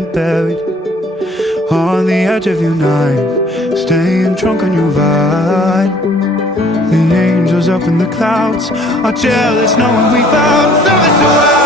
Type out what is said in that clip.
and buried on the edge of your night, staying drunk on your vine. The angels up in the clouds are jealous knowing we found service around.